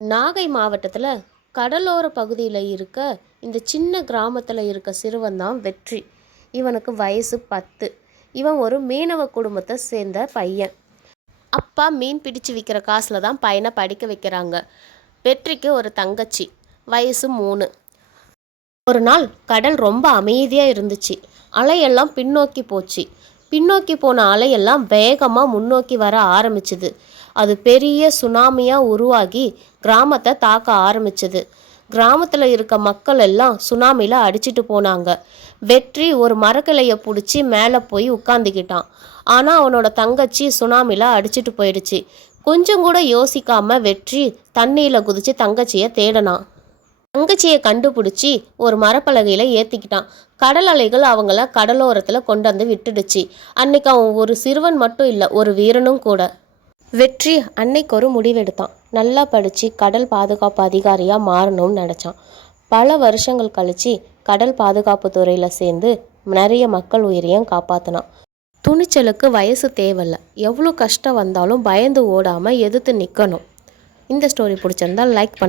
நாகை மாவட்டத்தில் கடலோர பகுதியில் இருக்க இந்த சின்ன கிராமத்தில் இருக்க சிறுவன் தான் வெற்றி. இவனுக்கு வயசு 10. இவன் ஒரு மீனவ குடும்பத்தை சேர்ந்த பையன். அப்பா மீன் பிடிச்சு விற்கிற காசில் தான் பையனை படிக்க வைக்கிறாங்க. வெற்றிக்கு ஒரு தங்கச்சி, வயசு 3. ஒரு நாள் கடல் ரொம்ப அமைதியாக இருந்துச்சு. அலையெல்லாம் பின்னோக்கி போச்சு. பின்னோக்கி போன அலையெல்லாம் வேகமாக முன்னோக்கி வர ஆரம்பிச்சுது. அது பெரிய சுனாமியாக உருவாகி கிராமத்தை தாக்க ஆரம்பிச்சது. கிராமத்தில் இருக்க மக்கள் எல்லாம் சுனாமியில் அடிச்சிட்டு போனாங்க. வெற்றி ஒரு மரக்கிளையை பிடிச்சி மேலே போய் உட்காந்துக்கிட்டான். ஆனால் அவனோட தங்கச்சி சுனாமியில் அடிச்சிட்டு போயிடுச்சு. கொஞ்சம் கூட யோசிக்காம வெற்றி தண்ணியில் குதிச்சு தங்கச்சியை தேடினான். தங்கச்சியை கண்டுபிடிச்சி ஒரு மரப்பலகையில் ஏற்றிக்கிட்டான். கடல் அலைகள் அவங்கள கடலோரத்தில் கொண்டு வந்து விட்டுடுச்சு. அன்னைக்கு அவன் ஒரு சிறுவன் மட்டும் இல்லை, ஒரு வீரனும் கூட. வெற்றி அன்னைக்கு ஒரு முடிவெடுத்தான். நல்லா படித்து கடல் பாதுகாப்பு அதிகாரியாக மாறணும்னு நினச்சான். பல வருஷங்கள் கழித்து கடல் பாதுகாப்பு துறையில் சேர்ந்து நிறைய மக்கள் உயிரையும் காப்பாற்றினான். துணிச்சலுக்கு வயசு தேவையில்லை. எவ்வளோ கஷ்டம் வந்தாலும் பயந்து ஓடாமல் எதிர்த்து நிற்கணும். இந்த ஸ்டோரி பிடிச்சிருந்தால் லைக் பண்ணுங்கள்.